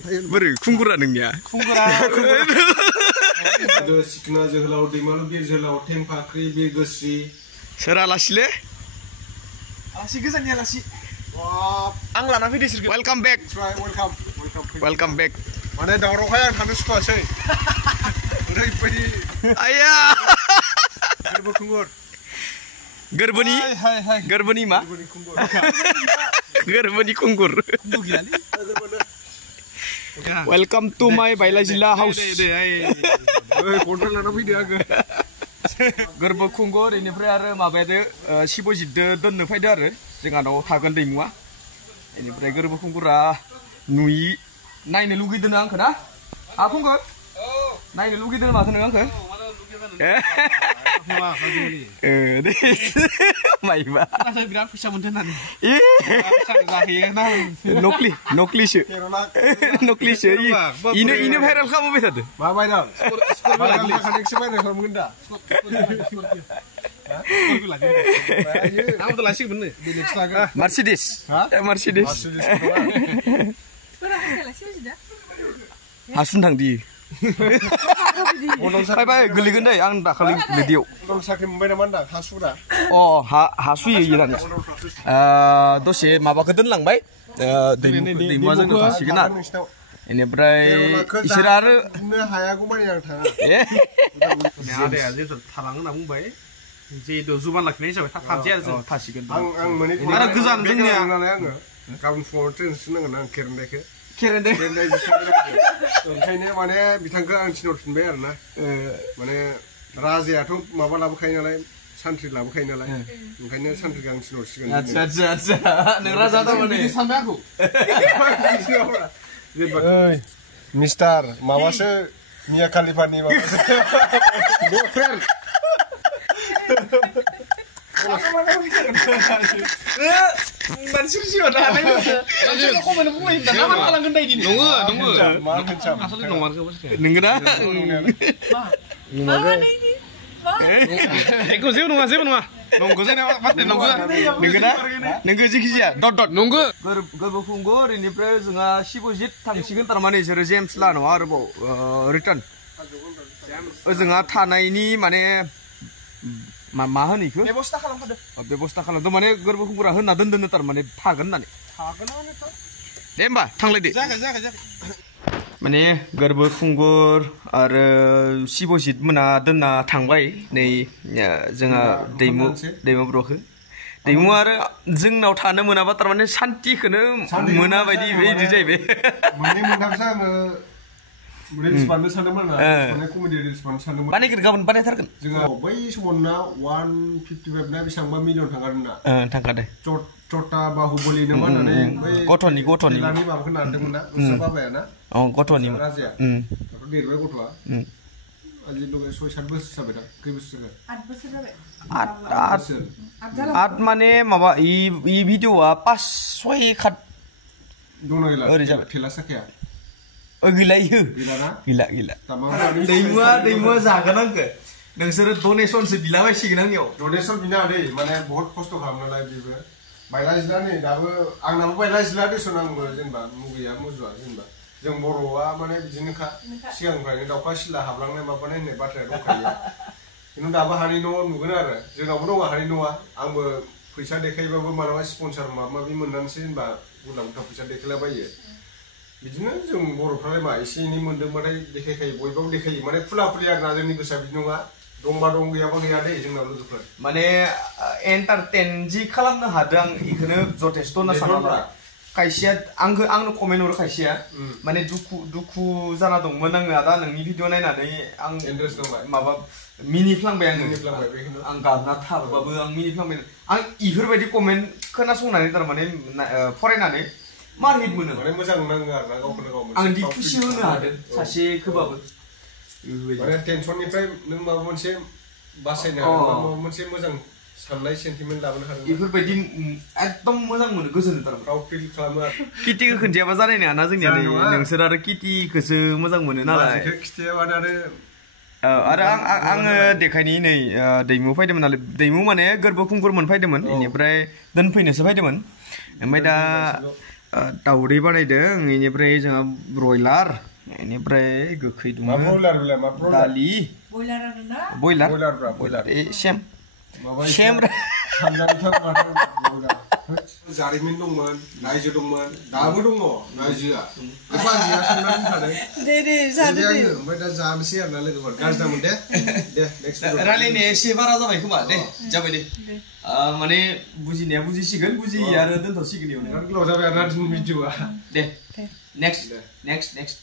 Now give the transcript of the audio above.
बोरै खुंगुरा नोंनिया खुंगुरा सिखना जोहोलाव दैमालु बिर जोहोलाव थेंफाख्रि बिर गोस्रि सोर आलासिले आलासि गोजाननि आलासि आं लाना फैदो इसोरखौ वेलकाम बेक वेलकाम बेक माने दावरावखाय आं थानो सुखुवासै ओरैबायदि आया गोरबो खुंगुर गोरबोनि मा गोरबोनि खुंगुर वेलकाम टू माय बायला जिल्ला हाउस कन्ट्रल लाना फैदो आङो गोरबो खुंगुर इनिफ्राय आरो माबादो शिबजितदो दोननो फैदो आरो जोंहानाव थागोन दैमुआ इनिफ्राय गोरबो खुंगुरा नुयि नायनो लुगैदों आंखौ ना खुंगुर नायनो लुगैदों माखौ नों आंखौ माइबा बिराद फैसा मोनदों होननानै नक्लिसो इनो भाइरेल खालामबाय थादो मा भाइरेल खानेकसो भाइरेल खालामगोन दा मार्सिडिस हासुन थांदि बाय गोलैगोन दै आं दाखालि भिडिअ साख्रि मोनबाय नामा होनदां हासुरा हासुयो इरान दसे माबाखौ दोनलांबाय दैमुआ जोंनो थासिगोन आरो इनिफ्राय इसोर आरो हायागौ मानि आं थाङा आदाया जेथु थालाङो होनना बुंबाय जेथु जुबान लाखिनाय हिसाबै थाबसै आरो जों थासिगोन आं माने आरो गोजान जोंनिया नालाय आङो गाबोन फुङाव ट्रेनसो नांगोन आं केरेन्डायखौ ओंखायनो माने बिथांखौ आं थिनहरफिनबाय आरो ना माने राजायाथ' माबा लाबोखायो नालाय सान्थ्रि लाबोखायो नालाय ओंखायनो सान्थ्रिखौ आं थिनहरसिगोन आदसा नों राजा थारमाने सानबाय आंखौ मिस्टार माबासो मिया खालिफानि माबासो नोंगो जिखिजाया नंगो गोरबो खुंगुर इनिफ्राय जोंहा शिबजित थांसिगोन थारमाने इसोरो जेम्स लानाव आरोबाव रिटार्न जोंहा थानायनि माने मा होनो इखो बेबस्था खालामदो माने गोरबो खुंगुरा होनना दोनदोनो थारमाने थागोन होननानै दे होमबा थांलायदो माने गोरबो खुंगुर आरो शिबजित मोना दोनना थांबाय नै जोंहा दैमु ब्र'खौ दैमु आरो जोंनाव थानो मोनाबा थारमाने सान्तिखौनो मोना बायदि बिदि जाहैबाय रिल्स बानायनो सानदोंमोन आं कमेडि रिल्स बानायनो सानदोंमोन बानायगोन गाबोन बानायथारगोन जोंहा बै समाव ना 155 ना बेसेबांबा मिलियन थांगारदों ना थांखादों चटा बाहुबलि नामा होननानै बै गथ'नि लानि माबाखौ नारदोंमोन ना नोंसा बाबाया ना गथ'नि राजाया देरबाय गथ'आ आजि लगे 6-7 बोसोर जाबाय दा खै बोसोर जाबाय 8 बोसोर जाबाय 8 माने माबा इ भिडिअआ 5-6 दङ गैला ओरै जाबाय थेला साखाया गैला दैमुआ जागोन आंखो नोंसोरो डनेसनसो बिलाबायसिगोन आंनियाव डनेसन बिना दै माने बहुत खस्थ' खालामनालाय बेबो बायला जिला नै दाबो आंनाबो बायला जिला देसन आंबो जेनेबा मुगैया मुजुआ जेनेबा जों बर'आ माने बिदिनोखा सिगांनिफ्रायनो दाउखा सिला हाबलांनाय माबानाय होननाय बाथ्राया दंखायो खिन्थु दाबो हानि न'आव नुगोन आरो जोंनावबो दङ हानि न'आ आंबो फैसा देखायबाबो मालाबा स्पन्सार माबा माबि मोननानैसो जेनेबा उल्था फैसा देखायलाबायो बिदिनो जों बर'फ्रालाय मा एसे एनै मोनदोंबाथाय देखायखायो बयबाबो देखायो माने खुला खुलि आरोना जोंनि गोसोआ बिदि नङा दंबा दं गैयाबा गैया दै जोंनाव लोगोफोर माने एन्टारटेन जि खालामनो हादों आं इखौनो जथेस्थ' होनना सानना खायसेया आंनो कमेन्ट हरो खायसेया माने दुखु जाना दंमोन आङो आदा नोंनि भिडिअ नायनानै आं इन्टारेस्ट दंबाय माबा मिनिफ्लांबाय आं गाबना थाबाबो आं मिनिफ्लांबाय आं इफोरबायदि कमेन्ट खोनासंनानै थारमाने फरायनानै मार हिट मोनो माने मोजां नाङो आरोना गावखौनो गाव आं दि खुसि होनो हादों सासेखौबाबो माने टेनसननिफ्राय नों माबा मोनसे बासायनो हादों माबा मोनसे मोजां साननाय सेन्टिमेन्ट लाबोनो हादों बेफोरबायदि एकदम मोजां मोनो गोजोनो थारमाने गाव फिल खालामो आरो किटिखौ खोन्थियाबा जानाय नङाना जोंनिया नोंसोर आरो किटिखौसो मोजां मोनो नालाय खिथायाबानो आरो आङो देखायनि नै दैमु फैदोंमोन नालाय दैमु माने गोरबो खुंगुर मोनफैदोंमोन बेनिफ्राय दोनफैनोसो फैदोंमोन ओमफ्राय दा दाउदै बानायदों बेनिफ्राय जोंहा ब्रयलार बेनिफ्राय गोखै दङ मा ब्रयलार बिलाय मा ब्रयलार दालि बयलार बयलार सेम सेम जारिमिन दंमोन रायजो दंमोन दाबो दङ रायजोआ बाजैया संनानै दोनखादों दे आङो ओमफ्राय दा जानोसै आरोना लोगोफोर गाज्रि दामोन दे नेक्स्ट रायलायनाया एसे बारा जाबाय खोमा दे जाबाय दे माने बुजिनाया बुजिसिगोन बुजियै आरो दोनथ'सिगोन इयावनो गोलाव जाबाय आरोना दिनै भिडिअआ दे नेक्स्ट